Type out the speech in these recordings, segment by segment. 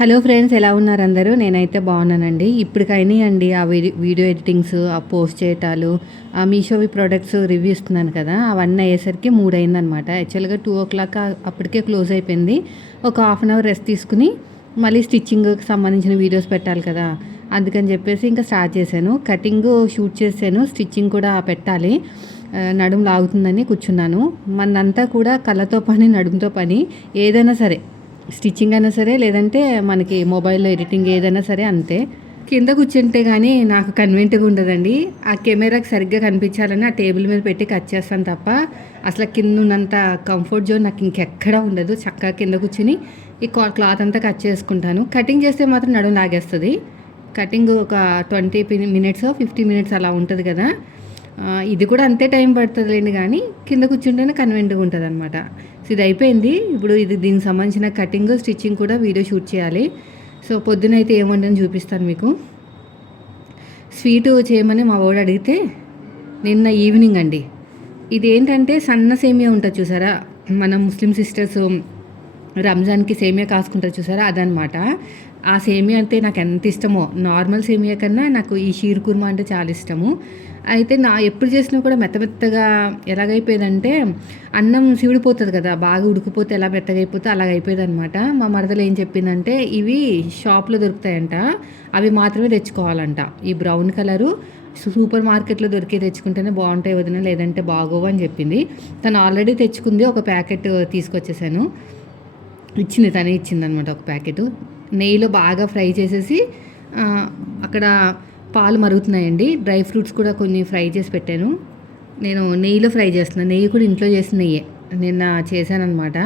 Hello friends, ఎలా ఉన్నారు అందరూ? నేనైతే బాగున్నానండి. ఇప్పటికైనా అండి ఆ వీడియో ఎడిటింగ్స్, ఆ పోస్ట్ చేయటాలు, ఆ మీషోవి ప్రోడక్ట్స్ రివ్యూ ఇస్తున్నాను కదా, అవన్నీ అయ్యేసరికి 3 అయిందనమాట. యాక్చువల్గా 2:00 అప్పటికే క్లోజ్ అయిపోయింది. ఒక హాఫ్ అన్ అవర్ రెస్ట్ తీసుకుని మళ్ళీ స్టిచ్చింగ్కి సంబంధించిన వీడియోస్ పెట్టాలి కదా, అందుకని చెప్పేసి ఇంకా స్టార్ట్ చేశాను. కటింగ్ షూట్ చేశాను, స్టిచ్చింగ్ కూడా పెట్టాలి. నడుము లాగుతుందని కూర్చున్నాను. మనంతా కూడా కళ్ళతో పని, నడుముతో పని. ఏదైనా సరే, స్టిచ్చింగ్ అయినా సరే, లేదంటే మనకి మొబైల్లో ఎడిటింగ్ ఏదైనా సరే అంతే. కింద కూర్చుంటే కానీ నాకు కన్వీనియంట్గా ఉండదండి. ఆ కెమెరాకి సరిగ్గా కనిపించాలని ఆ టేబుల్ మీద పెట్టి కట్ చేస్తాను తప్ప అసలు కింద ఉన్నంత కంఫర్ట్ జోన్ నాకు ఇంకెక్కడా ఉండదు. చక్కగా కింద కూర్చుని ఈ క్లాత్ అంతా కట్ చేసుకుంటాను. కటింగ్ చేస్తే మాత్రం నడుము లాగేస్తుంది. కటింగ్ ఒక 20 మినిట్స్ 50 మినిట్స్ అలా ఉంటుంది కదా. ఇది కూడా అంతే టైం పడుతుందిలేండి, కానీ కింద కూర్చుంటేనే కన్వీనియంట్గా ఉంటుంది అనమాట. సో ఇది అయిపోయింది. ఇప్పుడు దీనికి సంబంధించిన కటింగ్, స్టిచ్చింగ్ కూడా వీడియో షూట్ చేయాలి. సో పొద్దునైతే ఏమంటని చూపిస్తాను మీకు. స్వీటు చేయమని మా వాడు అడిగితే నిన్న ఈవినింగ్ అండి. ఇదేంటంటే సన్న సేమియా ఉంటుంది చూసారా, మన ముస్లిం సిస్టర్స్ రంజాన్కి సేమియా కాసుకుంటారు చూసారా, అదనమాట. ఆ సేమియా అంటే నాకు ఎంత ఇష్టమో. నార్మల్ సేమియా కన్నా నాకు ఈ షీర్ కుర్మా అంటే చాలా ఇష్టము. అయితే ఎప్పుడు చేసినా కూడా మెత్తగా ఎలాగైపోయేదంటే, అన్నం సివిడిపోతుంది కదా, బాగా ఉడికిపోతే ఎలా మెత్తగా అయిపోతే అలాగైపోయేది అనమాట. మా మరదలు ఏం చెప్పిందంటే, ఇవి షాప్లో దొరుకుతాయంట, అవి మాత్రమే తెచ్చుకోవాలంట. ఈ బ్రౌన్ కలరు సూపర్ మార్కెట్లో దొరికే తెచ్చుకుంటేనే బాగుంటాయి వదిన, లేదంటే బాగోవు అని చెప్పింది. తను ఆల్రెడీ తెచ్చుకుంది, ఒక ప్యాకెట్ తీసుకొచ్చేసాను. తనే ఇచ్చిందనమాట ఒక ప్యాకెట్. నెయ్యిలో బాగా ఫ్రై చేసేసి అక్కడ పాలు మరుగుతున్నాయండి. డ్రై ఫ్రూట్స్ కూడా కొన్ని ఫ్రై చేసి పెట్టాను. నేను నెయ్యిలో ఫ్రై చేస్తున్నాను. నెయ్యి కూడా ఇంట్లో చేసిన నెయ్యే నిన్న చేశానమాట.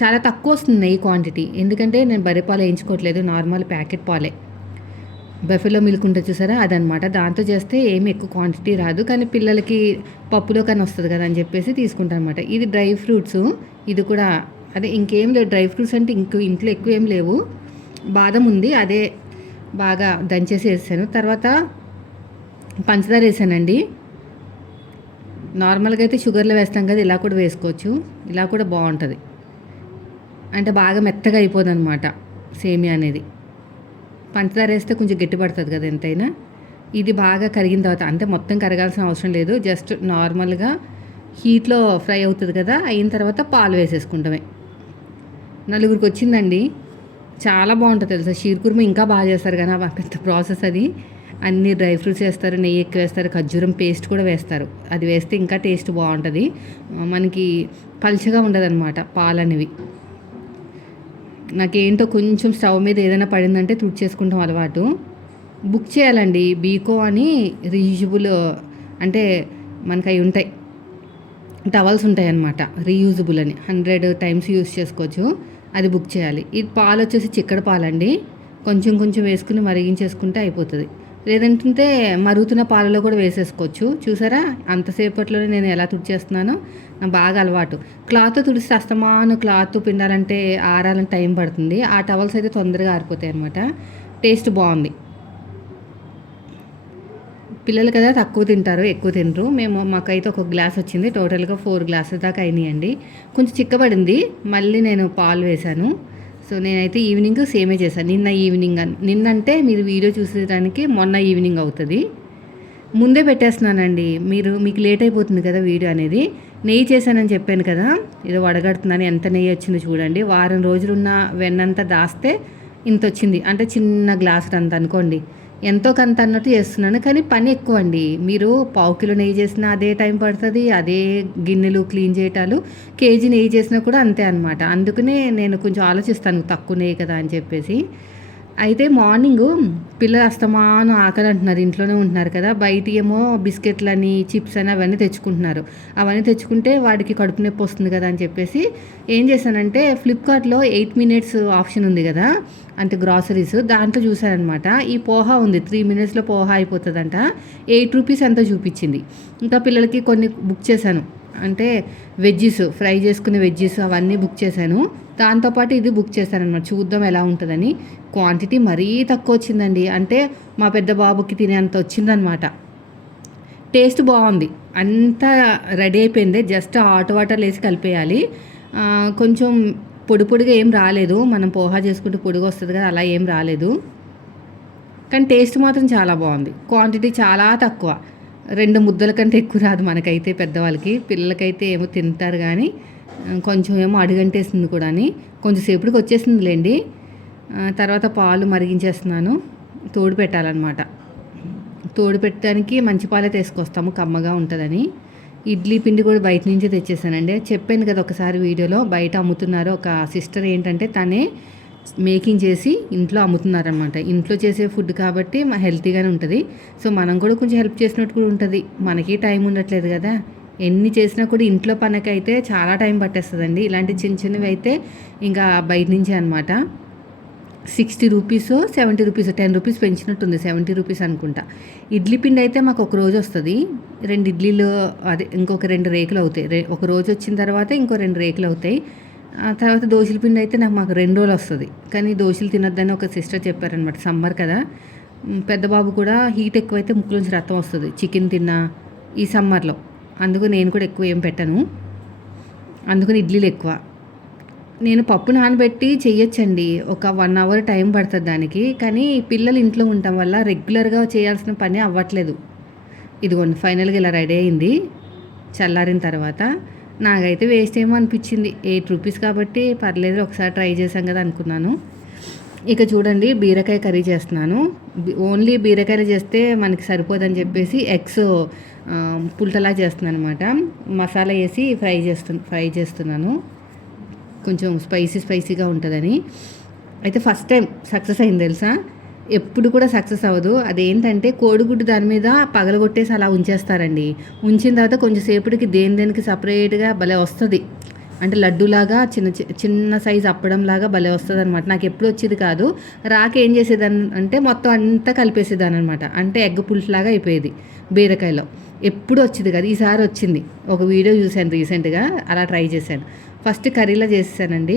చాలా తక్కువ వస్తుంది నెయ్యి క్వాంటిటీ, ఎందుకంటే నేను బర్రె పాలు వేయించుకోవట్లేదు, నార్మల్ ప్యాకెట్ పాలే. బఫెలో మిల్క్ ఉంటుంది చూసారా, అదనమాట. దాంతో చేస్తే ఏమి ఎక్కువ క్వాంటిటీ రాదు, కానీ పిల్లలకి పప్పులో కానీ వస్తుంది కదా అని చెప్పేసి తీసుకుంటాను అనమాట. ఇది డ్రై ఫ్రూట్స్, ఇది కూడా అదే, ఇంకేం లేదు. డ్రై ఫ్రూట్స్ అంటే ఇంట్లో ఎక్కువ ఏం లేవు. బాదం ఉంది, అదే బాగా దంచేసి వేసాను. తర్వాత పంచదార వేసానండి. నార్మల్గా అయితే షుగర్లో వేస్తాం కదా, ఇలా కూడా వేసుకోవచ్చు. ఇలా కూడా బాగుంటుంది, అంటే బాగా మెత్తగా అయిపోదు అనమాట సేమియా అనేది. పంచదార వేస్తే కొంచెం గట్టిపడుతుంది కదా ఎంతైనా. ఇది బాగా కరిగిన తర్వాత, అంటే మొత్తం కరగాల్సిన అవసరం లేదు, జస్ట్ నార్మల్గా హీట్లో ఫ్రై అవుతుంది కదా, అయిన తర్వాత పాలు వేసేసుకుంటామే. 4గురికి వచ్చిందండి. చాలా బాగుంటుంది తెలుసా. షీర్ కుర్మా ఇంకా బాగా చేస్తారు, కానీ పెద్ద ప్రాసెస్ అది. అన్ని డ్రై ఫ్రూట్స్ వేస్తారు, నెయ్యి ఎక్కువ వేస్తారు, ఖర్జూరం పేస్ట్ కూడా వేస్తారు. అది వేస్తే ఇంకా టేస్ట్ బాగుంటుంది. మనకి పలుచగా ఉండదన్నమాట పాలు అనేవి. నాకేంటో కొంచెం స్టవ్ మీద ఏదైనా పడిందంటే తుడిచేసుకుంటాం అలవాటు. బుక్ చేయాలండి, బీకో అని రీయూజబుల్, అంటే మనకి అవి ఉంటాయి, టవల్స్ ఉంటాయి అన్నమాట, రీయూజబుల్ అని 100 టైమ్స్ యూజ్ చేసుకోవచ్చు. అది బుక్ చేయాలి. ఇది పాలు వచ్చేసి చిక్కడి పాలండి, కొంచెం కొంచెం వేసుకుని మరిగించేసుకుంటే అయిపోతుంది. లేదంటే మరుగుతున్న పాలలో కూడా వేసేసుకోవచ్చు. చూసారా, అంతసేపట్లోనే నేను ఎలా తుడిచేస్తున్నానో, నాకు బాగా అలవాటు. క్లాత్ తుడిస్తే అస్తమాను క్లాత్ పిండాలంటే ఆరాలంటే టైం పడుతుంది. ఆ టవల్స్ అయితే తొందరగా ఆరిపోతాయి అనమాట. టేస్ట్ బాగుంది. పిల్లలు కదా తక్కువ తింటారు, ఎక్కువ తినరు. మాకైతే ఒక గ్లాస్ వచ్చింది, టోటల్గా 4 గ్లాసెస్ దాకా అయినాయండి. కొంచెం చిక్కబడింది, మళ్ళీ నేను పాలు వేశాను. సో నేనైతే ఈవినింగ్ సేమే చేశాను. నిన్నంటే మీరు వీడియో చూసేదానికి మొన్న ఈవినింగ్ అవుతుంది. ముందే పెట్టేస్తున్నానండి, మీకు లేట్ అయిపోతుంది కదా వీడియో అనేది. నెయ్యి చేశానని చెప్పాను కదా, ఏదో వడగడుతున్నాను. ఎంత నెయ్యి వచ్చిందో చూడండి. వారం రోజులున్న వెన్నంతా దాస్తే ఇంత వచ్చింది, అంటే చిన్న గ్లాసు అంత అనుకోండి. ఎంతో కొంత అన్నట్టు చేస్తున్నాను, కానీ పని ఎక్కువ అండి. మీరు పావు కిలో నెయ్యి చేసినా అదే టైం పడుతుంది, అదే గిన్నెలు క్లీన్ చేయటాలు. కేజీ నెయ్యి చేసినా కూడా అంతే అనమాట. అందుకనే నేను కొంచెం ఆలోచిస్తాను, తక్కువ నెయ్యి కదా అని చెప్పేసి. అయితే మార్నింగు పిల్లలు అస్తమాను ఆకలి అంటున్నారు, ఇంట్లోనే ఉంటున్నారు కదా. బయట ఏమో బిస్కెట్లని, చిప్స్ అని అవన్నీ తెచ్చుకుంటున్నారు. అవన్నీ తెచ్చుకుంటే వాడికి కడుపు నొప్పి వస్తుంది కదా అని చెప్పేసి ఏం చేశానంటే, ఫ్లిప్కార్ట్లో 8 మినిట్స్ ఆప్షన్ ఉంది కదా, అంటే గ్రాసరీస్, దాంట్లో చూశానమాట. ఈ పోహా ఉంది, 3 మినిట్స్లో పోహా అయిపోతుందంట. 8 రూపీస్ అంతా చూపించింది. ఇంకా పిల్లలకి కొన్ని బుక్ చేశాను, అంటే వెజ్జీస్, ఫ్రై చేసుకునే వెజ్జీస్ అవన్నీ బుక్ చేశాను. దాంతోపాటు ఇది బుక్ చేశానమాట, చూద్దాం ఎలా ఉంటుందని. క్వాంటిటీ మరీ తక్కువ వచ్చిందండి, అంటే మా పెద్ద బాబుకి తినేంత వచ్చిందనమాట. టేస్ట్ బాగుంది, అంతా రెడీ అయిపోయింది. జస్ట్ హాట్ వాటర్ వేసి కలిపేయాలి. కొంచెం పొడి పొడిగా ఏం రాలేదు. మనం పోహా చేసుకుంటే పొడిగా వస్తుంది కదా, అలా ఏం రాలేదు. కానీ టేస్ట్ మాత్రం చాలా బాగుంది. క్వాంటిటీ చాలా తక్కువ, 2 ముద్దల కంటే ఎక్కువ రాదు మనకైతే, పెద్దవాళ్ళకి. పిల్లలకైతే ఏమో తింటారు కానీ కొంచెం ఏమో అడుగంటేసింది కూడా. కొంచెం సేపటికి వచ్చేసిందిలేండి. తర్వాత పాలు మరిగించేస్తున్నాను, తోడు పెట్టాలన్నమాట. తోడు పెట్టడానికి మంచి పాలే తీసుకొస్తాము, కమ్మగా ఉంటుందని. ఇడ్లీ పిండి కూడా బయట నుంచే తెచ్చేసానండి. చెప్పాను కదా ఒకసారి వీడియోలో, బయట అమ్ముతున్నారు. ఒక సిస్టర్ ఏంటంటే తనే మేకింగ్ చేసి ఇంట్లో అమ్ముతున్నారనమాట. ఇంట్లో చేసే ఫుడ్ కాబట్టి హెల్తీగానే ఉంటుంది. సో మనం కూడా కొంచెం హెల్ప్ చేసినట్టు కూడా ఉంటుంది. మనకి టైం ఉండట్లేదు కదా, ఎన్ని చేసినా కూడా ఇంట్లో పనికి అయితే చాలా టైం పట్టేస్తుందండి. ఇలాంటి చిన్న చిన్నవి అయితే ఇంకా బయట నుంచే అనమాట. 60 రూపీస్ 70 రూపీస్, 10 రూపీస్ పెంచినట్టుంది, 70 రూపీస్ అనుకుంటా. ఇడ్లీ పిండి అయితే మాకు ఒక రోజు వస్తుంది. 2 ఇడ్లీలు, అదే ఇంకొక 2 రేకులు అవుతాయి. ఒక రోజు వచ్చిన తర్వాత ఇంకో 2 రేకులు అవుతాయి. తర్వాత దోశల పిండి అయితే మాకు 2 రోజులు వస్తుంది. కానీ దోశలు తినొద్దని ఒక సిస్టర్ చెప్పారనమాట. సమ్మర్ కదా, పెద్ద బాబు కూడా హీట్ ఎక్కువైతే ముక్కులోంచి రక్తం వస్తుంది చికెన్ తిన్నా ఈ సమ్మర్లో. అందుకు నేను కూడా ఎక్కువ ఏం పెట్టను, అందుకని ఇడ్లీలు ఎక్కువ. నేను పప్పు నానబెట్టి చెయ్యొచ్చండి, ఒక 1 అవర్ టైం పడుతుంది దానికి. కానీ పిల్లలు ఇంట్లో ఉండటం వల్ల రెగ్యులర్గా చేయాల్సిన పని అవ్వట్లేదు. ఇదిగోండి ఫైనల్గా ఇలా రెడీ అయింది. చల్లారిన తర్వాత నాకైతే వేస్ట్ ఏమో అనిపించింది. 8 రూపీస్ కాబట్టి పర్లేదు, ఒకసారి ట్రై చేసాం కదా అనుకున్నాను. ఇక చూడండి, బీరకాయ కర్రీ చేస్తున్నాను. ఓన్లీ బీరకాయలు చేస్తే మనకి సరిపోదని చెప్పేసి ఎగ్స్ పుల్టలా చేస్తున్నాను అనమాట. మసాలా వేసి ఫ్రై చేస్తున్నాను, కొంచెం స్పైసీగా ఉంటుందని. అయితే ఫస్ట్ టైం సక్సెస్ అయింది తెలుసా. ఎప్పుడు కూడా సక్సెస్ అవ్వదు. అదేంటంటే కోడిగుడ్డు దాని మీద పగలగొట్టేసి అలా ఉంచేస్తారండి. ఉంచిన తర్వాత కొంచెం సేపటికి దేనికి సపరేట్గా భలే వస్తుంది. అంటే లడ్డూలాగా చిన్న సైజు అప్పడంలాగా భలే వస్తుంది అనమాట. నాకు ఎప్పుడు వచ్చేది కాదు. ఏం చేసేదాన్ని అంటే మొత్తం అంతా కలిపేసేదాన్ని అనమాట. అంటే ఎగ్ పులుసులాగా అయిపోయేది బీరకాయలో. ఎప్పుడు వచ్చేది కాదు, ఈసారి వచ్చింది. ఒక వీడియో చూశాను రీసెంట్గా, అలా ట్రై చేశాను. ఫస్ట్ కర్రీలా చేసేసానండి.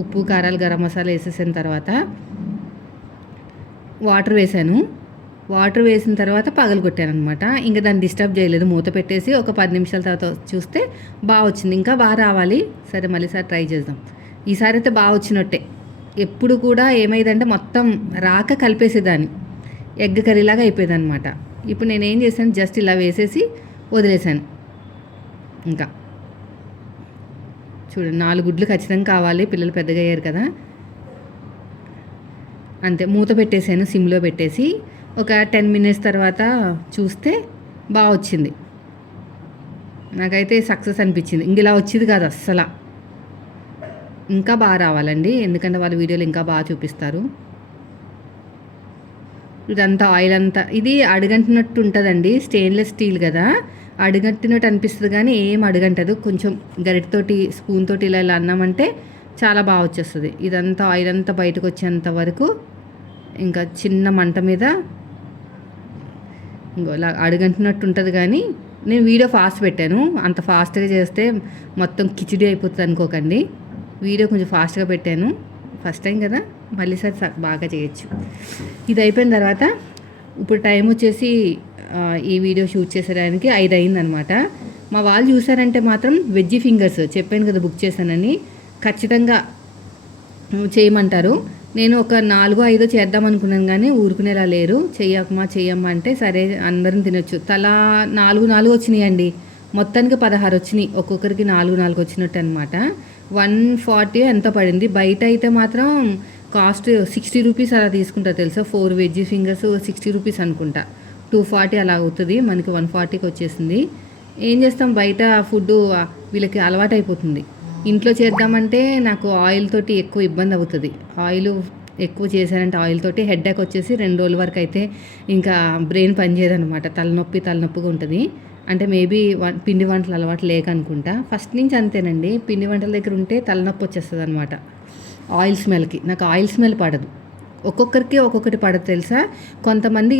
ఉప్పు కారాలు గరం మసాలా వేసేసిన తర్వాత వాటర్ వేసిన తర్వాత పగలగొట్టాను అనమాట. ఇంకా దాన్ని డిస్టర్బ్ చేయలేదు, మూత పెట్టేసి ఒక 10 నిమిషాల తర్వాత చూస్తే బాగా వచ్చింది. ఇంకా బాగా రావాలి, సరే మళ్ళీసారి ట్రై చేద్దాం. ఈసారి అయితే బాగా వచ్చినట్టే. ఎప్పుడు కూడా ఏమైందంటే మొత్తం రాక కలిపేసేదాన్ని, ఎగ్ కర్రీలాగా అయిపోయేది అనమాట. ఇప్పుడు నేనేం చేశాను, జస్ట్ ఇలా వేసేసి వదిలేసాను. ఇంకా చూడండి, 4 గుడ్లు ఖచ్చితంగా కావాలి, పిల్లలు పెద్దగా అయ్యారు కదా. అంతే, మూత పెట్టేసాను సిమ్లో పెట్టేసి. ఒక 10 మినిట్స్ తర్వాత చూస్తే బాగా వచ్చింది. నాకైతే సక్సెస్ అనిపించింది. ఇంక ఇలా వచ్చేది కాదు అస్సలు, ఇంకా బాగా రావాలండి, ఎందుకంటే వాళ్ళ వీడియోలు ఇంకా బాగా చూపిస్తారు. ఇదంతా ఆయిల్ అంతా ఇది అడుగంటినట్టు ఉంటుందండి. స్టెయిన్లెస్ స్టీల్ కదా, అడుగంటినట్టు అనిపిస్తుంది కానీ ఏం అడుగంటదు. కొంచెం గరిటతోటి స్పూన్ తోటి ఇలా అన్నామంటే చాలా బాగా వచ్చేస్తుంది. ఇదంతా ఆయిల్ అంతా బయటకు వచ్చేంత వరకు ఇంకా చిన్న మంట మీద ఇలా అడుగంటినట్టు ఉంటుంది. కానీ నేను వీడియో ఫాస్ట్ పెట్టాను, అంత ఫాస్ట్గా చేస్తే మొత్తం కిచిడి అయిపోతుంది అనుకోకండి. వీడియో కొంచెం ఫాస్ట్గా పెట్టాను, ఫస్ట్ టైం కదా, మళ్ళీసారి బాగా చేయొచ్చు. ఇది అయిపోయిన తర్వాత ఇప్పుడు టైం వచ్చేసి ఈ వీడియో షూట్ చేసేదానికి 5 అయిందనమాట. మా వాళ్ళు చూసారంటే మాత్రం వెజ్జీ ఫింగర్స్ చెప్పాను కదా బుక్ చేశానని, ఖచ్చితంగా చేయమంటారు. నేను ఒక 4-5 చేద్దాం అనుకున్నాను కానీ ఊరుకునేలా లేరు. చెయ్యమ్మా అంటే సరే అందరం తినొచ్చు. తలా 4 వచ్చినాయండి. మొత్తానికి 16 వచ్చినాయి, ఒక్కొక్కరికి 4 వచ్చినట్టు అనమాట. 140 ఎంత పడింది. బయట అయితే మాత్రం కాస్ట్ 60 రూపీస్ అలా తీసుకుంటా తెలుసా. 4 వెజ్జీ ఫింగర్స్ 60 రూపీస్ అనుకుంటా. 240 అలా అవుతుంది, మనకి 140కి వచ్చేసింది. ఏం చేస్తాం, బయట ఫుడ్ వీళ్ళకి అలవాటు అయిపోతుంది. ఇంట్లో చేద్దామంటే నాకు ఆయిల్ తోటి ఎక్కువ ఇబ్బంది అవుతుంది. ఆయిల్ ఎక్కువ చేశానంటే ఆయిల్ తోటి హెడ్ఏక్ వచ్చేసి 2 రోజుల వరకు అయితే ఇంకా బ్రెయిన్ పనిచేయదనమాట. తలనొప్పిగా ఉంటుంది. అంటే మేబీ పిండి వంటలు అలవాటు లేక అనుకుంటా. ఫస్ట్ నుంచి అంతేనండి, పిండి వంటల దగ్గర ఉంటే తలనొప్పి వచ్చేస్తుంది అనమాట ఆయిల్ స్మెల్కి. నాకు ఆయిల్ స్మెల్ పడదు. ఒక్కొక్కరికి ఒక్కొక్కటి పడదు తెలుసా. కొంతమంది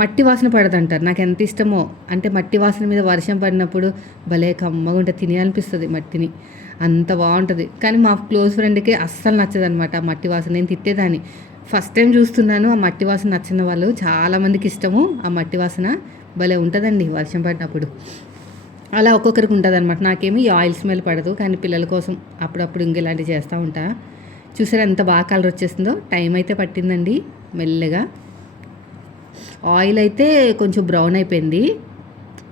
మట్టి వాసన పడదంటారు, నాకు ఎంత ఇష్టమో. అంటే మట్టి వాసన మీద వర్షం పడినప్పుడు భలే కమ్మగా ఉంటుంది, తినాలనిపిస్తుంది మట్టిని, అంత బాగుంటుంది. కానీ మా క్లోజ్ ఫ్రెండ్కి అస్సలు నచ్చదనమాట ఆ మట్టి వాసన. నేను తిట్టేదాన్ని. ఫస్ట్ టైం చూస్తున్నాను ఆ మట్టి వాసన నచ్చిన వాళ్ళు చాలామందికి ఇష్టము. ఆ మట్టి వాసన భలే ఉంటుందండి వర్షం పడినప్పుడు. అలా ఒక్కొక్కరికి ఉంటుందన్నమాట. నాకేమి ఈ ఆయిల్ స్మెల్ పడదు, కానీ పిల్లల కోసం అప్పుడప్పుడు ఇంక ఇలాంటివి చేస్తూ ఉంటా. చూసారా ఎంత బాగా కలర్ వచ్చేస్తుందో. టైం అయితే పట్టిందండి మెల్లగా. ఆయిల్ అయితే కొంచెం బ్రౌన్ అయిపోయింది.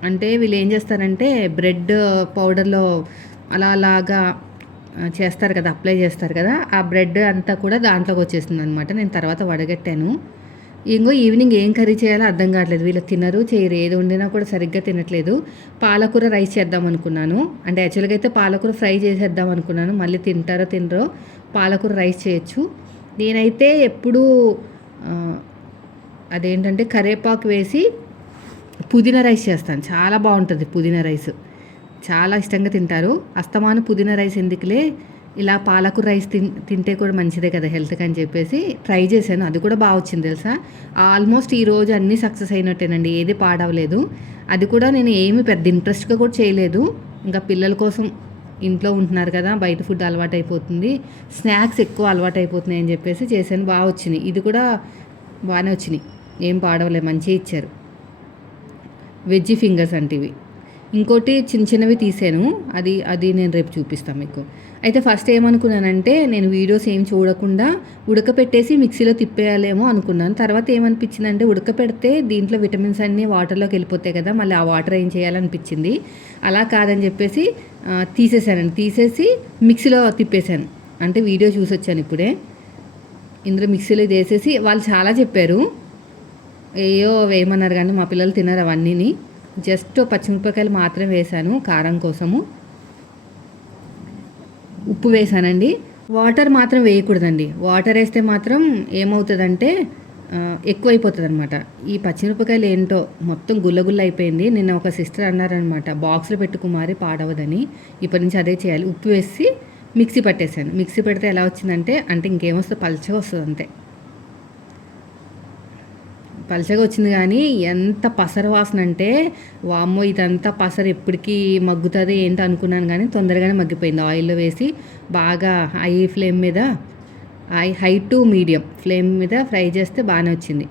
అంటే వీళ్ళు ఏం చేస్తారంటే బ్రెడ్ పౌడర్లో అలాగా చేస్తారు కదా, అప్లై చేస్తారు కదా, ఆ బ్రెడ్ అంతా కూడా దాంట్లోకి వచ్చేస్తుంది అనమాట. నేను తర్వాత వడగట్టాను. ఇంకో ఈవినింగ్ ఏం కర్రీ చేయాలో అర్థం కావట్లేదు. వీళ్ళు తినరు చేయరు, ఏది వండినా కూడా సరిగ్గా తినట్లేదు. పాలకూర రైస్ చేద్దాం అనుకున్నాను. అంటే యాక్చువల్గా అయితే పాలకూర ఫ్రై చేసేద్దాం అనుకున్నాను. మళ్ళీ తింటారో తినరో, పాలకూర రైస్ చేయొచ్చు. నేనైతే ఎప్పుడూ అదేంటంటే కరివేపాకు వేసి పుదీనా రైస్ చేస్తాను. చాలా బాగుంటుంది పుదీనా రైస్, చాలా ఇష్టంగా తింటారు. అస్తమాను పుదీనా రైస్ ఎందుకులే, ఇలా పాలకూర రైస్ తింటే కూడా మంచిదే కదా హెల్త్కి అని చెప్పేసి ట్రై చేశాను. అది కూడా బాగా వచ్చింది తెలుసా. ఆల్మోస్ట్ ఈరోజు అన్నీ సక్సెస్ అయినట్టేనండి, ఏది పాడవలేదు. అది కూడా నేను ఏమి పెద్ద ఇంట్రెస్ట్గా కూడా చేయలేదు. ఇంకా పిల్లల కోసం ఇంట్లో ఉంటున్నారు కదా, బయట ఫుడ్ అలవాటు అయిపోతుంది, స్నాక్స్ ఎక్కువ అలవాటు అయిపోతున్నాయి అని చెప్పేసి చేశాను. బాగా వచ్చినాయి, ఇది కూడా బాగానే వచ్చినాయి, ఏం పాడవలేదు, మంచిగా ఇచ్చారు. వెజ్ ఫింగర్స్ అంటే ఇవి. ఇంకోటి చిన్న చిన్నవి తీసాను, అది నేను రేపు చూపిస్తాను మీకు. అయితే ఫస్ట్ ఏమనుకున్నానంటే నేను వీడియోస్ ఏం చూడకుండా ఉడకపెట్టేసి మిక్సీలో తిప్పేయాలేమో అనుకున్నాను. తర్వాత ఏమనిపించిందంటే ఉడకపెడితే దీంట్లో విటమిన్స్ అన్నీ వాటర్లోకి వెళ్ళిపోతాయి కదా, మళ్ళీ ఆ వాటర్ ఏం చేయాలనిపించింది. అలా కాదని చెప్పేసి తీసేసానండి. తీసేసి మిక్సీలో తిప్పేశాను. అంటే వీడియో చూసి వచ్చాను ఇప్పుడే. ఇందులో మిక్సీలో వేసేసి వాళ్ళు చాలా చెప్పారు, ఏయో వేయమన్నారు, కానీ మా పిల్లలు తినరు అవన్నీని. జస్ట్ పచ్చిమిరపకాయలు మాత్రం వేసాను కారం కోసము. ఉప్పు వేసానండి. వాటర్ మాత్రం వేయకూడదండి. వాటర్ వేస్తే మాత్రం ఏమవుతుందంటే ఎక్కువైపోతుంది అనమాట. ఈ పచ్చిమిరపకాయలు ఏంటో మొత్తం గుల్లగుల్ల అయిపోయింది. నిన్న ఒక సిస్టర్ అన్నారనమాట, బాక్స్లో పెట్టు కుమారి పాడవదని. ఇప్పటి నుంచి అదే చేయాలి. ఉప్పు వేసి మిక్సీ పట్టేశాను. మిక్సీ పెడితే ఎలా వచ్చిందంటే, అంటే ఇంకేమొస్తుంది, పల్చగా వస్తుంది అంతే. పలచగా వచ్చింది, కానీ ఎంత పసరు వాసన అంటే వామ్మో, ఇదంతా పసరు ఎప్పటికీ మగ్గుతుంది ఏంటో అనుకున్నాను, కానీ తొందరగానే మగ్గిపోయింది. ఆయిల్లో వేసి బాగా హై టు మీడియం ఫ్లేమ్ మీద ఫ్రై చేస్తే బాగానే వచ్చింది.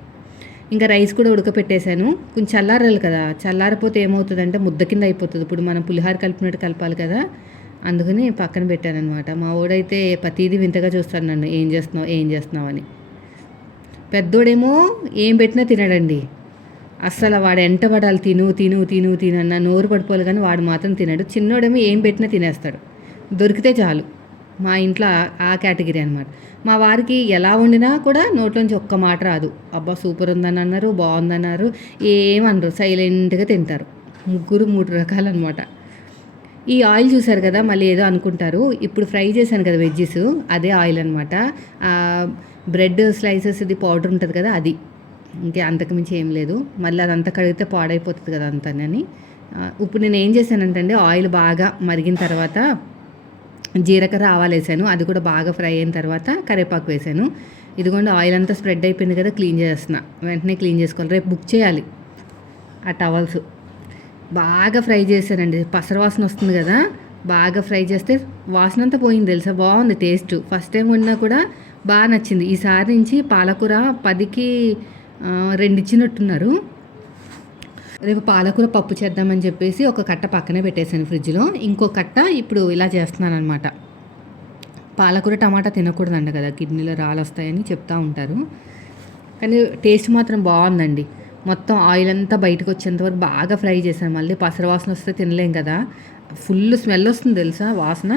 ఇంకా రైస్ కూడా ఉడకపెట్టేశాను. కొంచెం చల్లారాలి కదా, చల్లారిపోతే ఏమవుతుందంటే ముద్ద కింద అయిపోతుంది. ఇప్పుడు మనం పులిహార కలిపినట్టు కలపాలి కదా, అందుకని పక్కన పెట్టాను అనమాట. మా వాడైతే ప్రతిదీ వింతగా చూస్తాడు నన్ను, ఏం చేస్తున్నావు అని. పెద్దోడేమో ఏం పెట్టినా తినడండి. అస్సలు వాడు ఎంట పడాలి, తిను అన్న నోరు పడిపోవాలి, కానీ వాడు మాత్రం తినడు. చిన్నోడేమో ఏం పెట్టినా తినేస్తాడు, దొరికితే చాలు. మా ఇంట్లో ఆ కేటగిరీ అనమాట. మా వారికి ఎలా వండినా కూడా నోట్లోంచి ఒక్క మాట రాదు. అబ్బా సూపర్ ఉందని అన్నారు, బాగుందన్నారు, ఏమనరు, సైలెంట్గా తింటారు. ముగ్గురు 3 రకాలు అనమాట. ఈ ఆయిల్ చూసారు కదా, మళ్ళీ ఏదో అనుకుంటారు. ఇప్పుడు ఫ్రై చేశాను కదా వెజ్జెస్, అదే ఆయిల్ అనమాట. బ్రెడ్ స్లైసెస్ ఇది పౌడర్ ఉంటుంది కదా, అది. ఇంకే అంతకుమించి ఏం లేదు. మళ్ళీ అదంతా కడిగితే పాడైపోతుంది కదా అంతానని. ఇప్పుడు నేను ఏం చేశానంటే ఆయిల్ బాగా మరిగిన తర్వాత జీలకర్ర ఆవాలు వేసాను. అది కూడా బాగా ఫ్రై అయిన తర్వాత కరివేపాకు వేసాను. ఇదిగోండి ఆయిల్ అంతా స్ప్రెడ్ అయిపోయింది కదా, క్లీన్ చేస్తున్నా. వెంటనే క్లీన్ చేసుకోవాలి, రేపు బుక్ చేయాలి ఆ టవల్స్. బాగా ఫ్రై చేశానండి, పసర వాసన వస్తుంది కదా, బాగా ఫ్రై చేస్తే వాసన అంతా పోయింది తెలుసా. బాగుంది టేస్ట్. ఫస్ట్ టైం వండినా కూడా బాగా నచ్చింది. ఈసారి నుంచి పాలకూర 10కి 2 ఇచ్చినట్టున్నారు. రేపు పాలకూర పప్పు చేద్దామని చెప్పేసి ఒక కట్ట పక్కనే పెట్టేశాను ఫ్రిడ్జ్లో. ఇంకో కట్ట ఇప్పుడు ఇలా చేస్తున్నాను అనమాట. పాలకూర టమాటా తినకూడదంట కదా, కిడ్నీలో రాళ్ళు వస్తాయని చెప్తూ ఉంటారు. కానీ టేస్ట్ మాత్రం బాగుందండి. మొత్తం ఆయిల్ అంతా బయటకు వచ్చేంతవరకు బాగా ఫ్రై చేశాను. మళ్ళీ పసర వాసన వస్తే తినలేం కదా, ఫుల్ స్మెల్ వస్తుంది తెలుసా వాసన.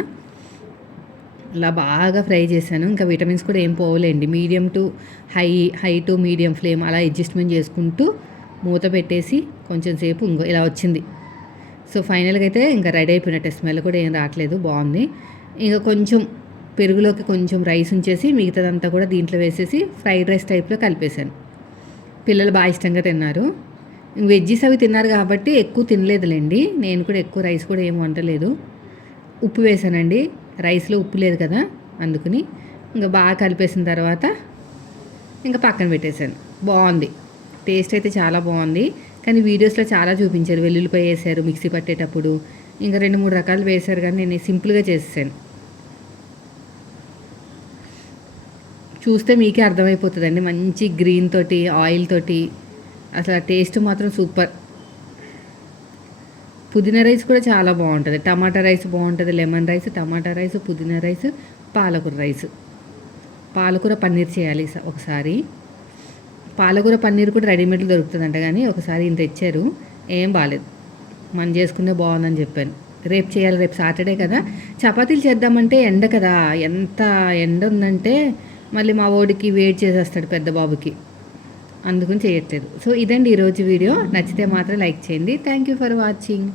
ఇలా బాగా ఫ్రై చేశాను. ఇంకా విటమిన్స్ కూడా ఏం పోలేండి. Medium to high to medium flame అలా అడ్జస్ట్మెంట్ చేసుకుంటూ మూత పెట్టేసి కొంచెం సేపు ఇంకో ఇలా వచ్చింది. సో ఫైనల్గా అయితే ఇంకా రెడీ అయిపోయినట్టే, స్మెల్ కూడా ఏం రావట్లేదు, బాగుంది. ఇంకా కొంచెం పెరుగులోకి కొంచెం రైస్ ఉంచేసి మిగతాదంతా కూడా దీంట్లో వేసేసి ఫ్రైడ్ రైస్ టైప్లో కలిపేశాను. పిల్లలు బాగా ఇష్టంగా తిన్నారు. వెజ్జీస్ అవి తిన్నారు కాబట్టి ఎక్కువ తినలేదులేండి. నేను కూడా ఎక్కువ రైస్ కూడా ఏం వండలేదు. ఉప్పు వేసానండి, రైస్లో ఉప్పు లేదు కదా, అందుకని ఇంకా బాగా కలిపేసిన తర్వాత ఇంకా పక్కన పెట్టేశాను. బాగుంది, టేస్ట్ అయితే చాలా బాగుంది. కానీ వీడియోస్లో చాలా చూపించారు, వెల్లుల్లిపాయ వేసారు మిక్సీ పట్టేటప్పుడు, ఇంకా 2-3 రకాలు వేశారు, కానీ నేను సింపుల్గా చేసేసాను. చూస్తే మీకే అర్థమైపోతుందండి, మంచి గ్రీన్ తోటి ఆయిల్ తోటి అసలు టేస్ట్ మాత్రం సూపర్. పుదీనా రైస్ కూడా చాలా బాగుంటుంది. టమాటా రైస్ బాగుంటుంది, లెమన్ రైస్, టమాటా రైస్, పుదీనా రైస్, పాలకూర రైస్. పాలకూర పన్నీర్ చేయాలి ఒకసారి. పాలకూర పన్నీర్ కూడా రెడీమేడ్లో దొరుకుతుందంట, కానీ ఒకసారి ఇంత తెచ్చారు, ఏం బాగాలేదు. మనం చేసుకుంటే బాగుందని చెప్పాను. రేపు చేయాలి, రేపు సాటర్డే కదా. చపాతీలు చేద్దామంటే ఎండ కదా, ఎంత ఎండ ఉందంటే మళ్ళీ మా ఓడికి వెయిట్ చేసేస్తాడు పెద్ద బాబుకి, అందుకని చేయట్లేదు. సో ఇదండి ఈరోజు వీడియో. నచ్చితే మాత్రం లైక్ చేయండి. Thank you for watching.